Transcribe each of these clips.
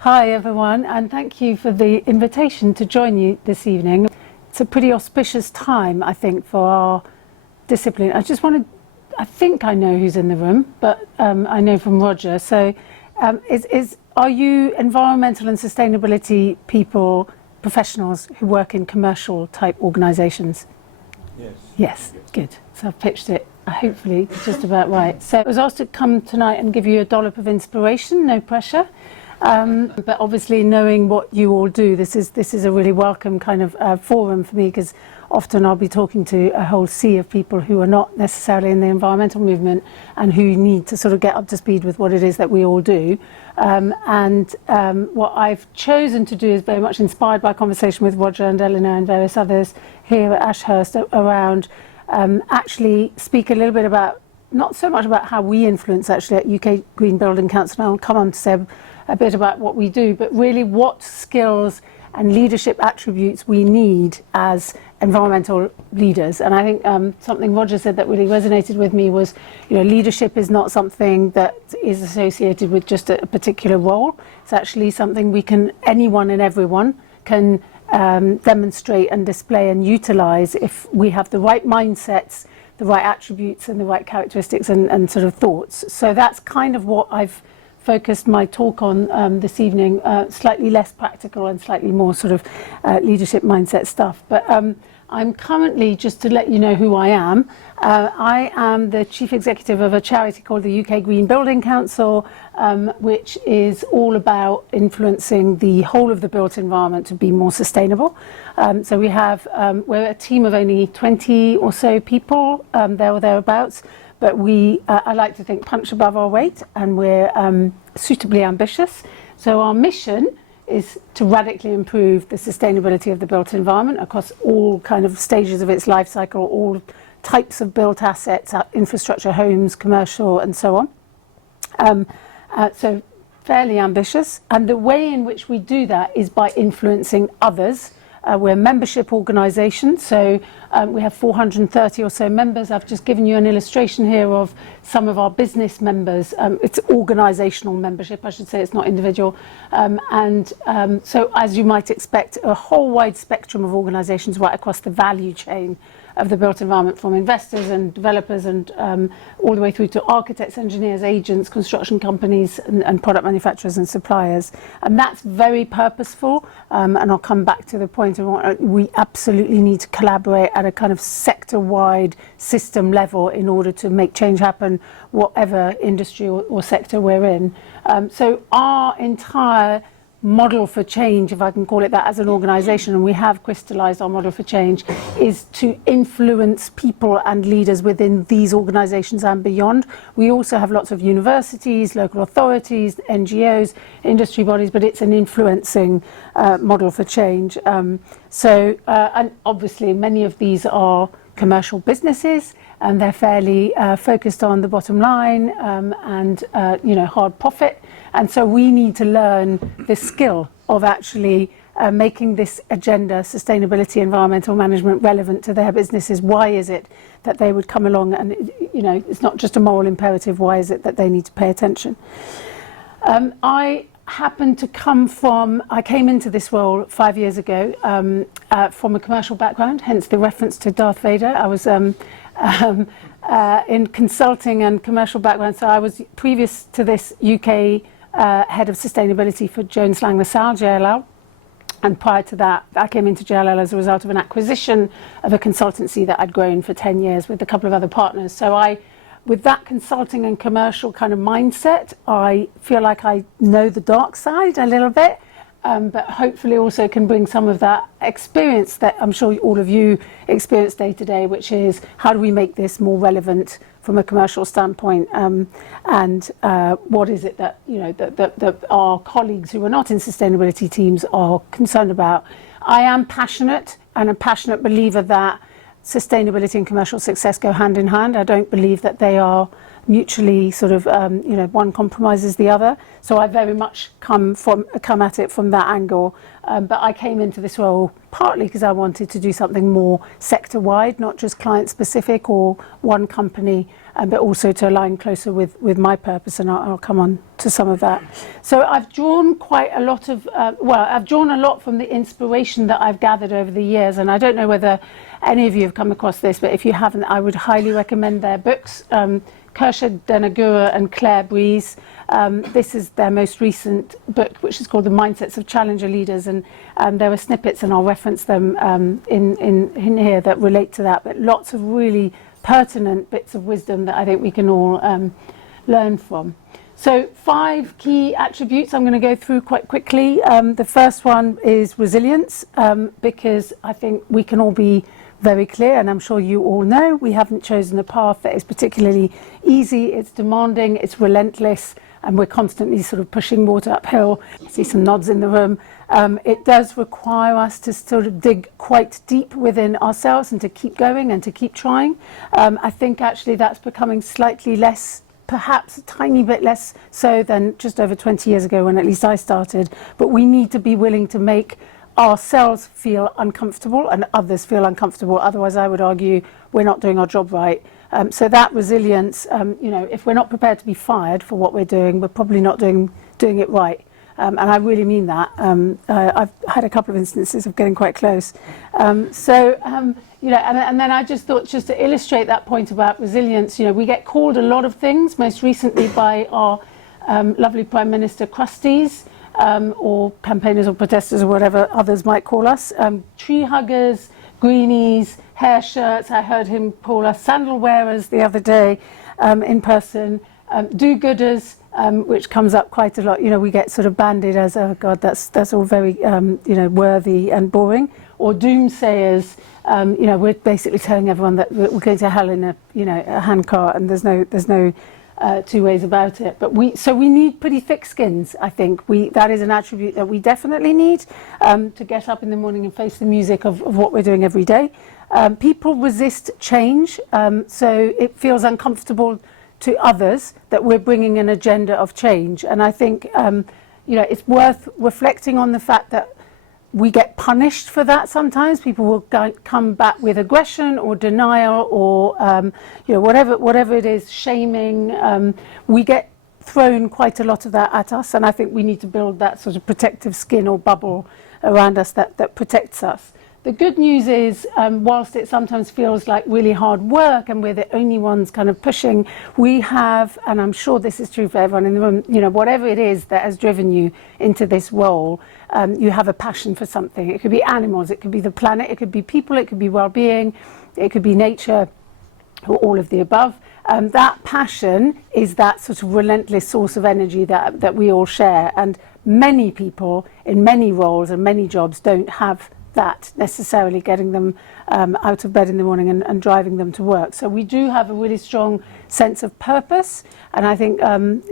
Hi everyone, and thank you for the invitation to join you this evening. It's a pretty auspicious time, I think, for our discipline. I think I know who's in the room, but I know from Roger. So are you environmental and sustainability people, professionals who work in commercial type organisations? Yes. Yes, good. So I've pitched it hopefully just about right. So I was asked to come tonight and give you a dollop of inspiration, no pressure. But obviously knowing what you all do, this is a really welcome kind of forum for me, because often I'll be talking to a whole sea of people who are not necessarily in the environmental movement and who need to sort of get up to speed with what it is that we all do. What I've chosen to do is very much inspired by conversation with Roger and Eleanor and various others here at Ashurst around actually speak a little bit about, not so much about how we influence actually at UK Green Building Council, and I'll come on to say a bit about what we do, but really what skills and leadership attributes we need as environmental leaders. And I think something Roger said that really resonated with me was, leadership is not something that is associated with just a particular role. It's actually something anyone and everyone can demonstrate and display and utilize if we have the right mindsets, the right attributes and the right characteristics and sort of thoughts. So that's kind of what I've focused my talk on this evening, slightly less practical and slightly more sort of leadership mindset stuff. But I'm currently, just to let you know who I am the Chief Executive of a charity called the UK Green Building Council, which is all about influencing the whole of the built environment to be more sustainable. So we're a team of only 20 or so people, there or thereabouts. But I like to think, punch above our weight, and we're suitably ambitious. So our mission is to radically improve the sustainability of the built environment across all kind of stages of its life cycle, all types of built assets, infrastructure, homes, commercial, and so on. So fairly ambitious. And the way in which we do that is by influencing others. We're a membership organisation, so we have 430 or so members. I've just given you an illustration here of some of our business members. It's organisational membership, I should say, it's not individual. So as you might expect, a whole wide spectrum of organisations right across the value chain of the built environment, from investors and developers and all the way through to architects, engineers, agents, construction companies and product manufacturers and suppliers. And that's very purposeful, and I'll come back to the point of we absolutely need to collaborate at a kind of sector-wide system level in order to make change happen, whatever industry or sector we're in. So our entire model for change, if I can call it that, as an organisation, and we have crystallised our model for change, is to influence people and leaders within these organisations and beyond. We also have lots of universities, local authorities, NGOs, industry bodies, but it's an influencing model for change. And obviously many of these are commercial businesses, and they're fairly focused on the bottom line and hard profit. And so we need to learn the skill of actually making this agenda, sustainability, environmental management, relevant to their businesses. Why is it that they would come along and, it's not just a moral imperative, why is it that they need to pay attention? I came into this role 5 years ago from a commercial background, hence the reference to Darth Vader. I was in consulting and commercial background, so I was, previous to this, UK head of sustainability for Jones Lang LaSalle, JLL. And prior to that, I came into JLL as a result of an acquisition of a consultancy that I'd grown for 10 years with a couple of other partners. So with that consulting and commercial kind of mindset, I feel like I know the dark side a little bit, but hopefully also can bring some of that experience that I'm sure all of you experience day to day, which is how do we make this more relevant from a commercial standpoint, and what is it that that our colleagues who are not in sustainability teams are concerned about. I am passionate, and a passionate believer that sustainability and commercial success go hand in hand. I don't believe that they are mutually sort of one compromises the other. So I very much come at it from that angle. But I came into this role partly because I wanted to do something more sector-wide, not just client-specific or one company but also to align closer with my purpose, and I'll come on to some of that. So I've drawn quite a lot of, I've drawn a lot from the inspiration that I've gathered over the years, and I don't know whether any of you have come across this, but if you haven't, I would highly recommend their books, Kirsha Denagura and Claire Breeze. This is their most recent book, which is called The Mindsets of Challenger Leaders, and there are snippets, and I'll reference them in here that relate to that, but lots of really pertinent bits of wisdom that I think we can all learn from. So 5 key attributes I'm going to go through quite quickly. The first one is resilience, because I think we can all be very clear, and I'm sure you all know, we haven't chosen a path that is particularly easy. It's demanding, it's relentless, and we're constantly sort of pushing water uphill. I see some nods in the room. It does require us to sort of dig quite deep within ourselves and to keep going and to keep trying. I think actually that's becoming slightly less, perhaps a tiny bit less so than just over 20 years ago when at least I started, but we need to be willing to make ourselves feel uncomfortable and others feel uncomfortable. Otherwise, I would argue we're not doing our job right. So that resilience, if we're not prepared to be fired for what we're doing, we're probably not doing it right. And I really mean that. I've had a couple of instances of getting quite close. And then I just thought, just to illustrate that point about resilience, we get called a lot of things, most recently by our lovely Prime Minister crusties, or campaigners or protesters or whatever others might call us, tree huggers, greenies, hair shirts. I heard him call us sandal wearers the other day in person, do-gooders, which comes up quite a lot. We get sort of banded as, oh God, that's all very worthy and boring. Or doomsayers, we're basically telling everyone that we're going to hell in a handcart, and there's no two ways about it. But we need pretty thick skins. I think that is an attribute that we definitely need to get up in the morning and face the music of what we're doing every day. People resist change, so it feels uncomfortable to others that we're bringing an agenda of change. And I think it's worth reflecting on the fact that we get punished for that sometimes. People will come back with aggression or denial or whatever it is, shaming. We get thrown quite a lot of that at us, and I think we need to build that sort of protective skin or bubble around us that protects us. The good news is, whilst it sometimes feels like really hard work and we're the only ones kind of pushing, we have, and I'm sure this is true for everyone in the room, whatever it is that has driven you into this role, you have a passion for something. It could be animals, it could be the planet, it could be people, it could be well-being, it could be nature, or all of the above. That passion is that sort of relentless source of energy that we all share, and many people in many roles and many jobs don't have that necessarily getting them out of bed in the morning and driving them to work. So we do have a really strong sense of purpose, and I think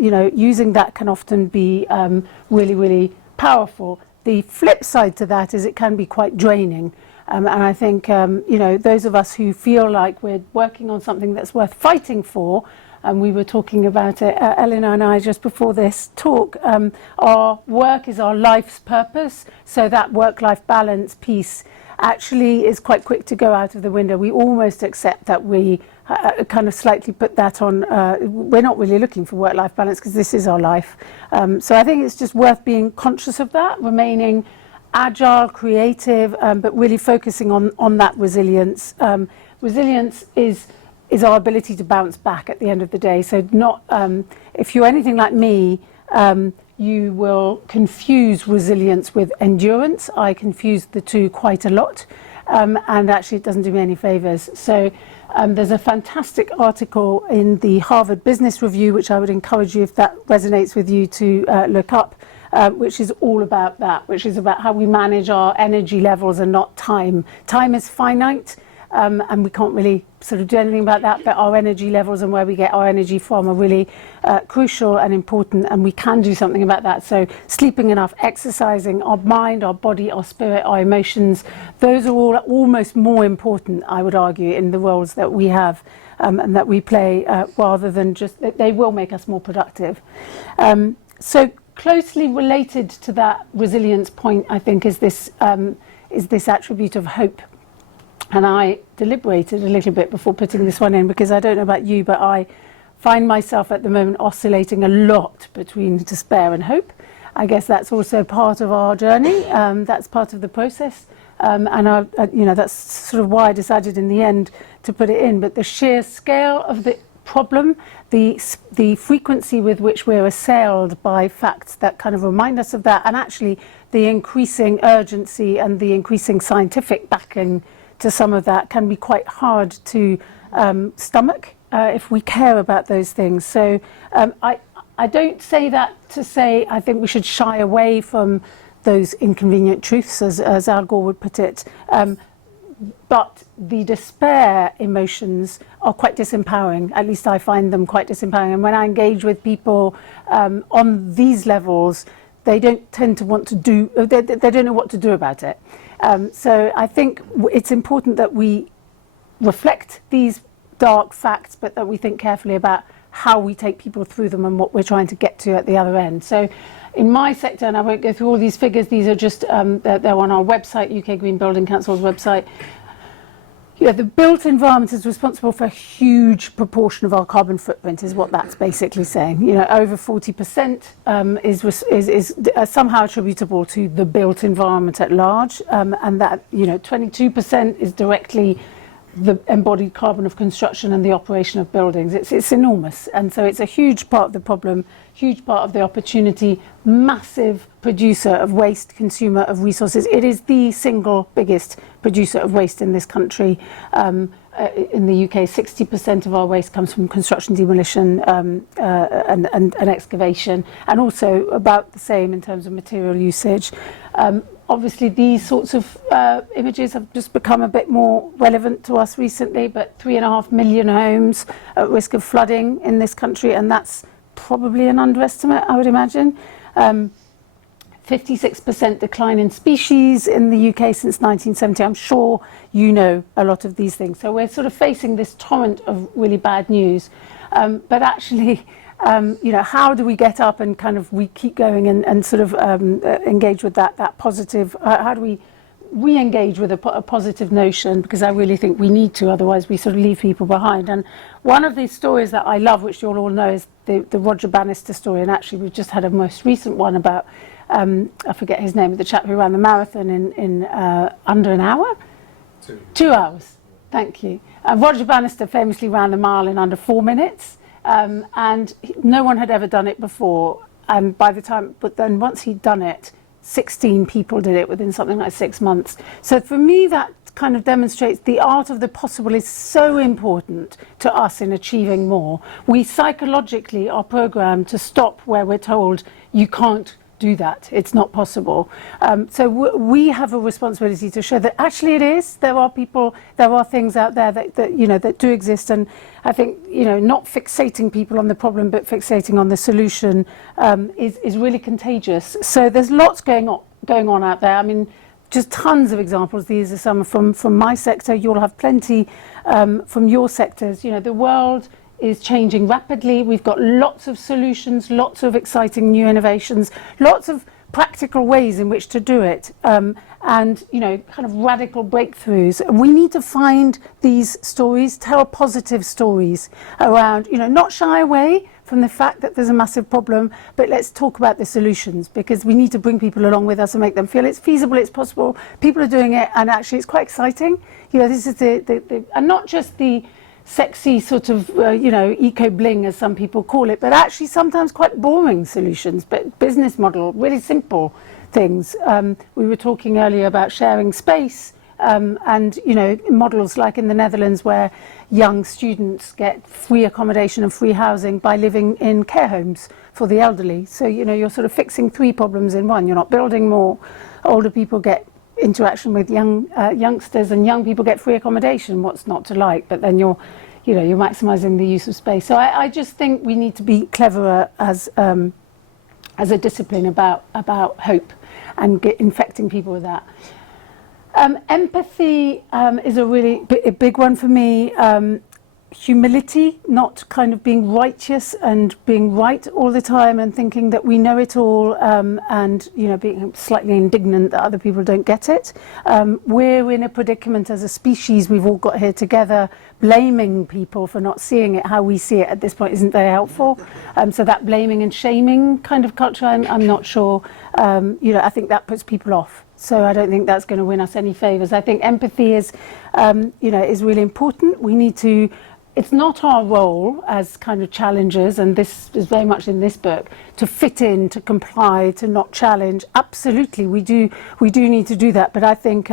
using that can often be really, really powerful. The flip side to that is it can be quite draining, and I think those of us who feel like we're working on something that's worth fighting for, and we were talking about it, Eleanor and I, just before this talk, our work is our life's purpose, so that work-life balance piece actually is quite quick to go out of the window. We almost accept that we kind of slightly put that on, we're not really looking for work-life balance because this is our life. So I think it's just worth being conscious of that, remaining agile, creative, but really focusing on that resilience. Resilience is our ability to bounce back at the end of the day. So not, if you're anything like me, you will confuse resilience with endurance. I confuse the two quite a lot, and actually it doesn't do me any favors. So there's a fantastic article in the Harvard Business Review, which I would encourage you, if that resonates with you, to look up, which is all about that, which is about how we manage our energy levels and not time. Time is finite. And we can't really sort of do anything about that, but our energy levels and where we get our energy from are really crucial and important, and we can do something about that. So sleeping enough, exercising, our mind, our body, our spirit, our emotions, those are all almost more important, I would argue, in the roles that we have and that we play, rather than just, they will make us more productive. So closely related to that resilience point, I think, is this attribute of hope. And I deliberated a little bit before putting this one in, because I don't know about you, but I find myself at the moment oscillating a lot between despair and hope. I guess that's also part of our journey. That's part of the process. And that's sort of why I decided in the end to put it in. But the sheer scale of the problem, the frequency with which we're assailed by facts that kind of remind us of that, and actually the increasing urgency and the increasing scientific backing to some of that, can be quite hard to stomach if we care about those things. So I don't say that to say I think we should shy away from those inconvenient truths, as Al Gore would put it. But the despair emotions are quite disempowering. At least I find them quite disempowering. And when I engage with people on these levels, they don't tend to want to do, they don't know what to do about it. So I think it's important that we reflect these dark facts, but that we think carefully about how we take people through them and what we're trying to get to at the other end. So in my sector, and I won't go through all these figures, these are just, they're on our website, UK Green Building Council's website. Yeah, the built environment is responsible for a huge proportion of our carbon footprint, is what that's basically saying. You know, over 40% is somehow attributable to the built environment at large, and that, you know, 22% is directly the embodied carbon of construction and the operation of buildings. It's enormous, and so it's a huge part of the problem, huge part of the opportunity, massive producer of waste, consumer of resources. It is the single biggest producer of waste in this country. In the UK, 60% of our waste comes from construction, demolition and excavation, and also about the same in terms of material usage. Obviously, these sorts of images have just become a bit more relevant to us recently, but 3.5 million homes at risk of flooding in this country, and that's probably an underestimate, I would imagine. 56% decline in species in the UK since 1970. I'm sure you know a lot of these things. So we're sort of facing this torrent of really bad news. But actually, you know, how do we get up and kind of we keep going and sort of engage with that positive, how do we re-engage with a positive notion, because I really think we need to, otherwise we sort of leave people behind. And one of these stories that I love, which you'll all know, is the Roger Bannister story, and actually we've just had a most recent one about, I forget his name, the chap who ran the marathon in under an hour? 2 hours, thank you. Roger Bannister famously ran the mile in under 4 minutes. And no one had ever done it before. And but then once he'd done it, 16 people did it within something like 6 months. So for me, that kind of demonstrates the art of the possible is so important to us in achieving more. We psychologically are programmed to stop where we're told you can't do that, it's not possible. So we have a responsibility to show that actually it is. There are people, there are things out there that you know, that do exist, and I think, you know, not fixating people on the problem but fixating on the solution is really contagious. So there's lots going on out there. I mean, just tons of examples. These are some from my sector. You'll have plenty from your sectors. You know, the world is changing rapidly. We've got lots of solutions, lots of exciting new innovations, lots of practical ways in which to do it, and, you know, kind of radical breakthroughs. We need to find these stories, tell positive stories around, you know, not shy away from the fact that there's a massive problem, but let's talk about the solutions, because we need to bring people along with us and make them feel it's feasible, it's possible, people are doing it, and actually it's quite exciting. You know, this is the and not just the sexy sort of, you know, eco-bling, as some people call it, but actually sometimes quite boring solutions, but business model, really simple things. We were talking earlier about sharing space, and, you know, models like in the Netherlands where young students get free accommodation and free housing by living in care homes for the elderly. So, you know, you're sort of fixing 3 problems in one. You're not building more, older people get interaction with youngsters, and young people get free accommodation. What's not to like? But then you're maximising the use of space. So I just think we need to be cleverer as a discipline about hope and infecting people with that. Empathy is a really big one for me. humility, not kind of being righteous and being right all the time and thinking that we know it all, and being slightly indignant that other people don't get it. We're in a predicament as a species. We've all got here together. Blaming people for not seeing it how we see it at this point isn't very helpful. So that blaming and shaming kind of culture, I'm not sure. I think that puts people off. So I don't think that's going to win us any favours. I think empathy is really important. We need to. It's not our role as kind of challengers, and this is very much in this book, to fit in, to comply, to not challenge. Absolutely, we do need to do that. But I think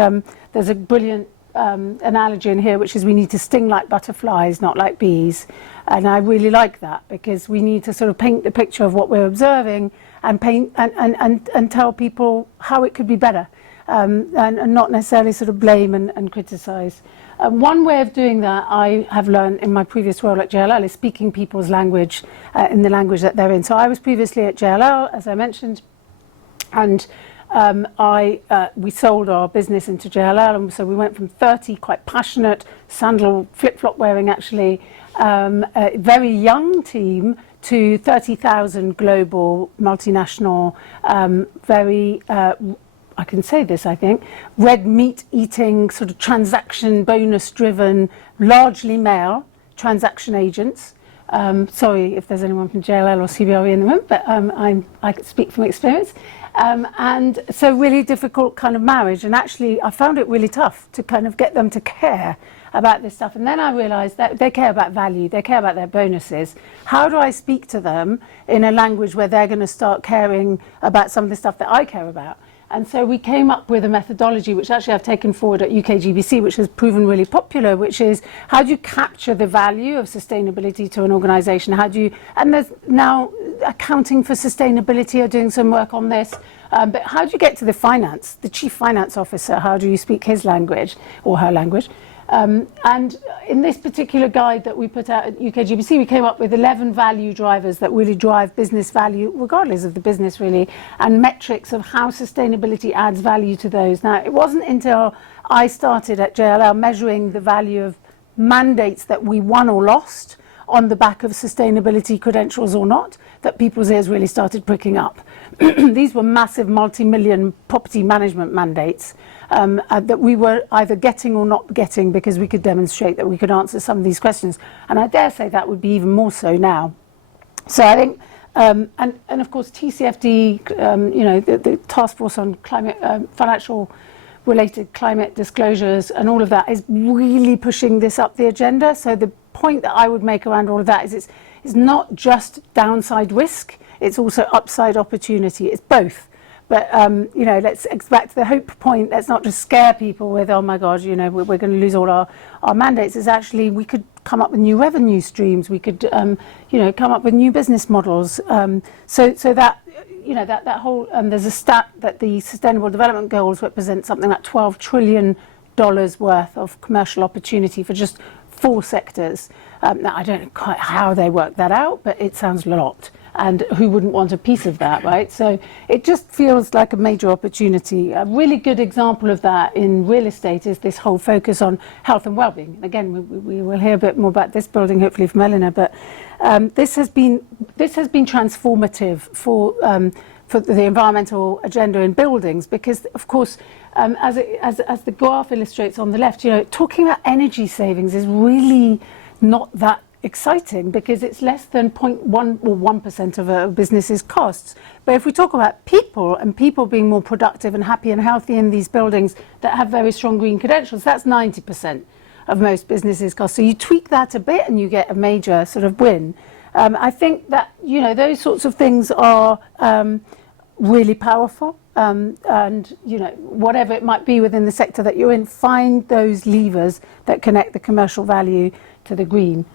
there's a brilliant analogy in here, which is we need to sting like butterflies, not like bees. And I really like that, because we need to sort of paint the picture of what we're observing and paint and tell people how it could be better, and not necessarily sort of blame and criticise. One way of doing that, I have learned in my previous role at JLL, is speaking people's language, in the language that they're in. So I was previously at JLL, as I mentioned, and we sold our business into JLL, and so we went from 30 quite passionate, sandal flip-flop wearing actually, a very young team, to 30,000 global multinational, very I can say this, I think, red meat eating, sort of transaction bonus driven, largely male transaction agents. Sorry if there's anyone from JLL or CBRE in the room, but I could speak from experience. And so really difficult kind of marriage. And actually, I found it really tough to kind of get them to care about this stuff. And then I realized that they care about value, they care about their bonuses. How do I speak to them in a language where they're going to start caring about some of the stuff that I care about? And so we came up with a methodology, which actually I've taken forward at UKGBC, which has proven really popular, which is how do you capture the value of sustainability to an organisation? And there's now Accounting for Sustainability are doing some work on this. But how do you get to the chief finance officer? How do you speak his language or her language? And in this particular guide that we put out at UKGBC, we came up with 11 value drivers that really drive business value, regardless of the business really, and metrics of how sustainability adds value to those. Now, it wasn't until I started at JLL measuring the value of mandates that we won or lost on the back of sustainability credentials or not, that people's ears really started pricking up. These were massive multi-million property management mandates that we were either getting or not getting because we could demonstrate that we could answer some of these questions. And I dare say that would be even more so now. So I think, and of course TCFD, the Task Force on Climate, Financial Related Climate Disclosures and all of that is really pushing this up the agenda. So the point that I would make around all of that is it's not just downside risk, it's also upside opportunity. It's both. But, let's get back to the hope point. Let's not just scare people with, oh my God, we're going to lose all our mandates. It's actually, we could come up with new revenue streams. We could, come up with new business models. So that, that whole, there's a stat that the Sustainable Development Goals represent something like $12 trillion worth of commercial opportunity for just 4 sectors. Now, I don't know quite how they work that out, but it sounds a lot. And who wouldn't want a piece of that, right? So it just feels like a major opportunity. A really good example of that in real estate is this whole focus on health and well-being. Again, we will hear a bit more about this building, hopefully from Eleanor, but this has been transformative for the environmental agenda in buildings, because, of course, as the graph illustrates on the left, talking about energy savings is really not that exciting because it's less than 0.1 or 1% of a business's costs. But if we talk about people and people being more productive and happy and healthy in these buildings that have very strong green credentials, that's 90% of most businesses' costs. So you tweak that a bit and you get a major sort of win. I think that, those sorts of things are really powerful. And, whatever it might be within the sector that you're in, find those levers that connect the commercial value to the green.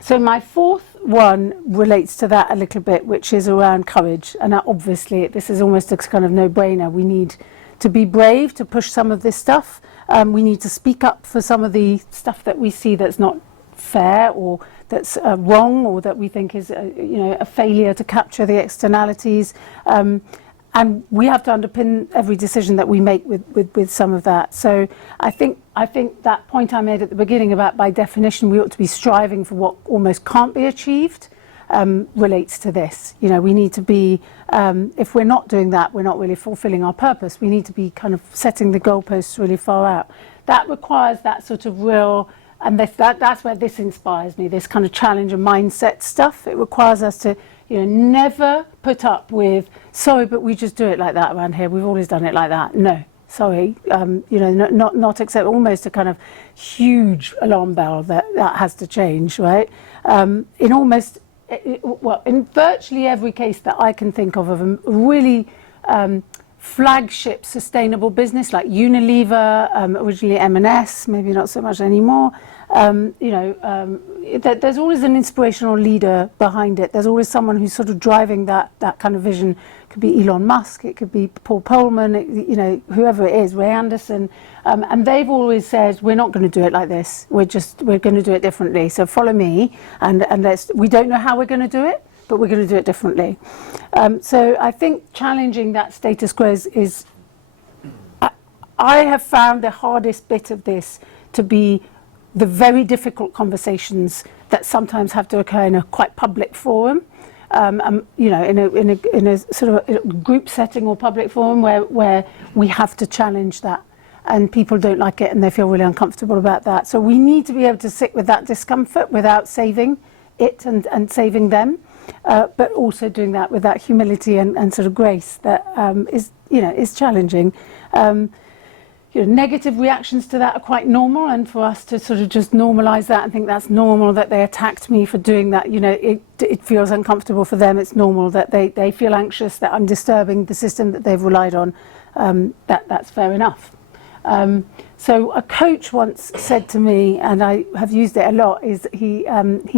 So my fourth one relates to that a little bit, which is around courage. And obviously, this is almost a kind of no-brainer. We need to be brave to push some of this stuff. We need to speak up for some of the stuff that we see that's not fair or that's wrong or that we think is a failure to capture the externalities. and we have to underpin every decision that we make with some of that. So I think that point I made at the beginning about, by definition, we ought to be striving for what almost can't be achieved, relates to this. You know, we need to be, if we're not doing that, we're not really fulfilling our purpose. We need to be kind of setting the goalposts really far out. That requires that sort of real, and that's where this inspires me, this kind of challenge and mindset stuff. It requires us to, you know, never put up with, sorry, but we just do it like that around here. We've always done it like that. No, sorry, you know, not accept, almost a kind of huge alarm bell that has to change, right? In almost, well, in virtually every case that I can think of a really flagship sustainable business like Unilever, originally M&S, maybe not so much anymore. You know, there's always an inspirational leader behind it. There's always someone who's sort of driving that kind of vision. It could be Elon Musk, it could be Paul Polman, you know, whoever it is, Ray Anderson. And they've always said, we're not going to do it like this. We're going to do it differently. So follow me, and we don't know how we're going to do it, but we're going to do it differently. So I think challenging that status quo is I have found the hardest bit of this to be the very difficult conversations that sometimes have to occur in a quite public forum, you know, in a sort of a group setting or public forum where we have to challenge that, and people don't like it and they feel really uncomfortable about that. So we need to be able to sit with that discomfort without saving it and saving them, but also doing that with that humility and sort of grace that is, you know, is challenging. You know, negative reactions to that are quite normal, and for us to sort of just normalize that and think that's normal, that they attacked me for doing that, you know, it feels uncomfortable for them. It's normal that they feel anxious that I'm disturbing the system that they've relied on. That's fair enough. So a coach once said to me, and I have used it a lot, is he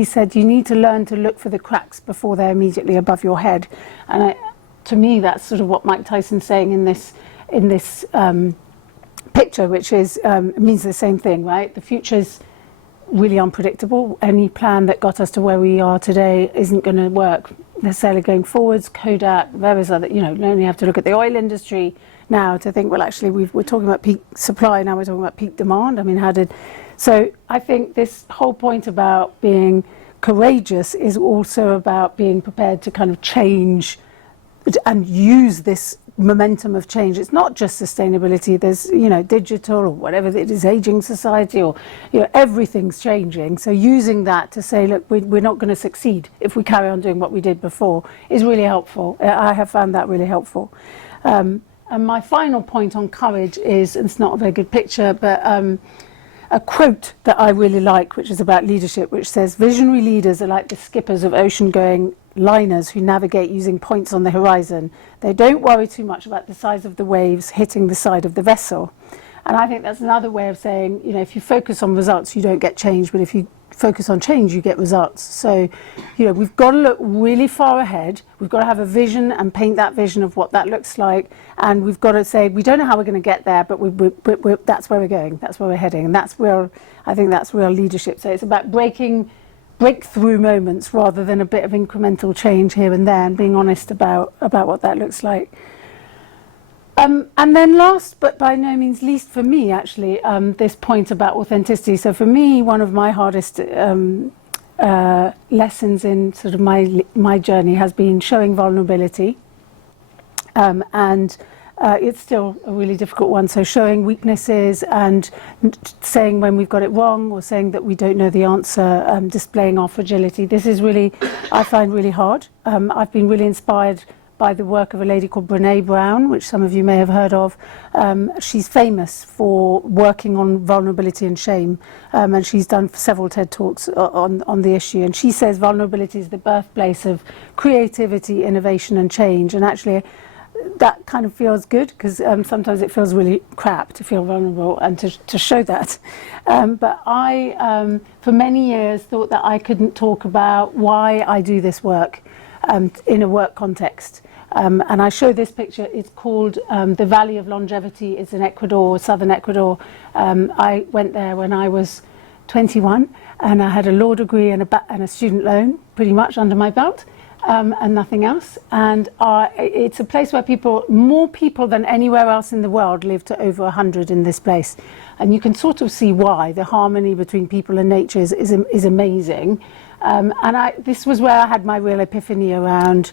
said, you need to learn to look for the cracks before they're immediately above your head. And to me, that's sort of what Mike Tyson's saying in this picture, which is means the same thing, right? The future's really unpredictable. Any plan that got us to where we are today isn't going to work necessarily going forwards. Kodak, various other, you know, you only have to look at the oil industry now to think, well, actually, we're talking about peak supply, now we're talking about peak demand. I mean, so I think this whole point about being courageous is also about being prepared to kind of change and use this momentum of change. It's not just sustainability. There's, you know, digital or whatever it is, aging society, or, you know, everything's changing. So using that to say, look, we're not going to succeed if we carry on doing what we did before is really helpful. I have found that really helpful. And my final point on courage is, and it's not a very good picture, but a quote that I really like, which is about leadership, which says, visionary leaders are like the skippers of ocean-going liners who navigate using points on the horizon. They don't worry too much about the size of the waves hitting the side of the vessel. And I think that's another way of saying, you know, if you focus on results, you don't get change, but if you focus on change, you get results. So, you know, we've got to look really far ahead. We've got to have a vision and paint that vision of what that looks like. And we've got to say, we don't know how we're going to get there, but that's where we're going. That's where we're heading. And that's real, I think that's real leadership. So it's about breakthrough moments rather than a bit of incremental change here and there, and being honest about what that looks like. And then last, but by no means least for me, actually, this point about authenticity. So for me, one of my hardest lessons in sort of my journey has been showing vulnerability. And it's still a really difficult one. So showing weaknesses and saying when we've got it wrong, or saying that we don't know the answer, displaying our fragility. This is really, I find really hard. I've been really inspired by the work of a lady called Brené Brown, which some of you may have heard of. She's famous for working on vulnerability and shame, and she's done several TED Talks on the issue. And she says vulnerability is the birthplace of creativity, innovation and change. And actually, that kind of feels good, because sometimes it feels really crap to feel vulnerable and to show that. But I, for many years, thought that I couldn't talk about why I do this work in a work context. And I show this picture. It's called the Valley of Longevity. It's in Ecuador, southern Ecuador. I went there when I was 21, and I had a law degree and a student loan pretty much under my belt. and nothing else. And it's a place where more people than anywhere else in the world live to over 100 in this place. And you can sort of see why. The harmony between people and nature is amazing. And this was where I had my real epiphany around,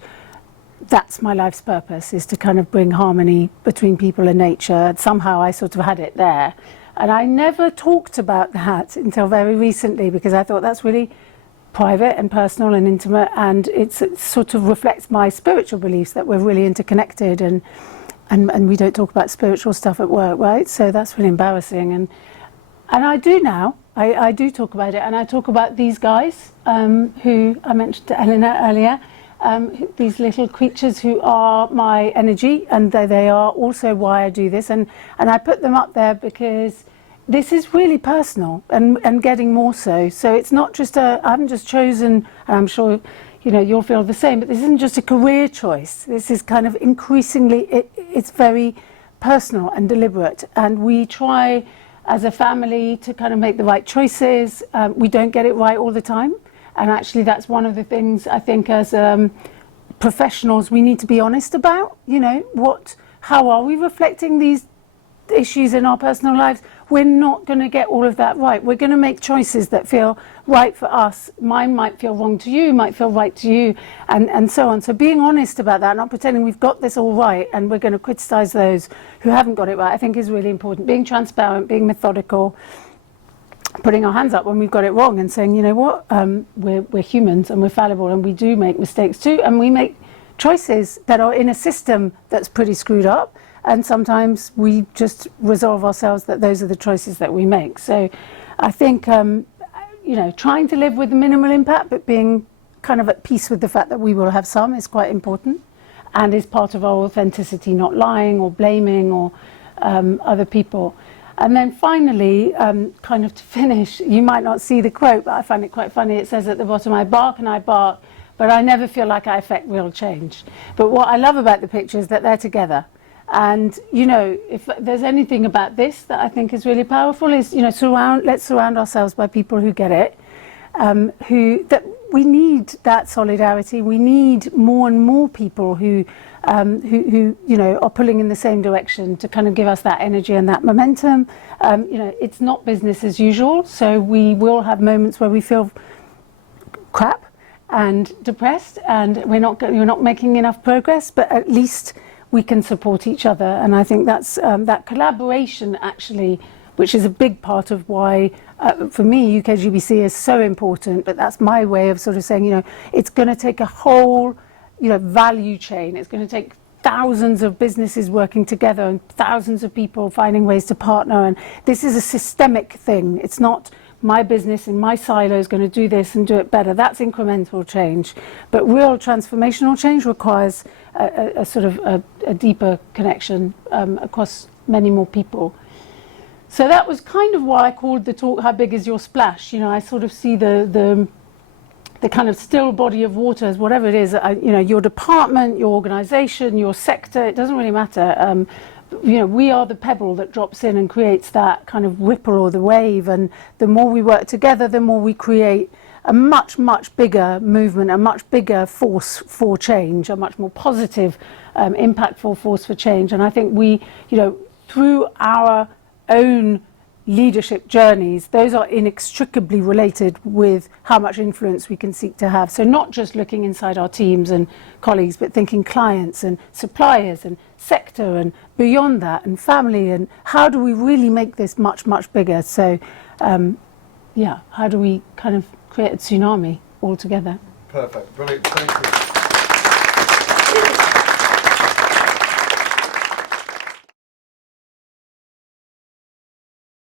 that's my life's purpose, is to kind of bring harmony between people and nature. Somehow I sort of had it there. And I never talked about that until very recently, because I thought that's really private and personal and intimate, and it sort of reflects my spiritual beliefs that we're really interconnected, and we don't talk about spiritual stuff at work, right? So that's really embarrassing. And I do now. I do talk about it, and I talk about these guys who I mentioned to Eleanor earlier, these little creatures who are my energy, and they are also why I do this. And I put them up there because this is really personal and getting more so. So it's not just I haven't just chosen, and I'm sure you'll feel the same, but this isn't just a career choice. This is kind of increasingly, it's very personal and deliberate. And we try as a family to kind of make the right choices. We don't get it right all the time. And actually that's one of the things I think as professionals we need to be honest about. How are we reflecting these issues in our personal lives? We're not going to get all of that right. We're going to make choices that feel right for us. Mine might feel wrong to you, might feel right to you, and so on. So being honest about that, not pretending we've got this all right and we're going to criticize those who haven't got it right, I think is really important. Being transparent, being methodical, putting our hands up when we've got it wrong and saying, you know what, we're humans and we're fallible and we do make mistakes too, and we make choices that are in a system that's pretty screwed up. And sometimes we just resolve ourselves that those are the choices that we make. So I think, trying to live with minimal impact, but being kind of at peace with the fact that we will have some is quite important, and is part of our authenticity, not lying or blaming or other people. And then finally, kind of to finish, you might not see the quote, but I find it quite funny. It says at the bottom, I bark and I bark, but I never feel like I affect real change. But what I love about the picture is that they're together. And if there's anything about this that I think is really powerful, is let's surround ourselves by people who get it, that we need that solidarity. We need more and more people who are pulling in the same direction to kind of give us that energy and that momentum. It's not business as usual, so we will have moments where we feel crap and depressed, and we're not making enough progress, but at least we can support each other. And I think that's that collaboration actually, which is a big part of why, for me, UKGBC is so important. But that's my way of sort of saying, it's going to take a whole, value chain. It's going to take thousands of businesses working together and thousands of people finding ways to partner. And this is a systemic thing. It's not my business in my silo is going to do this and do it better. That's incremental change. But real transformational change requires a sort of a deeper connection across many more people. So that was kind of why I called the talk, How Big Is Your Splash? I sort of see the kind of still body of water as whatever it is, your department, your organization, your sector, it doesn't really matter. We are the pebble that drops in and creates that kind of ripple or the wave, and the more we work together, the more we create a much, much bigger movement, a much bigger force for change, a much more positive, impactful force for change. And I think we, through our own leadership journeys, those are inextricably related with how much influence we can seek to have. So not just looking inside our teams and colleagues, but thinking clients and suppliers and sector and beyond that, and family, and how do we really make this much, much bigger? So how do we kind of create a tsunami all together? Perfect, brilliant, thank you.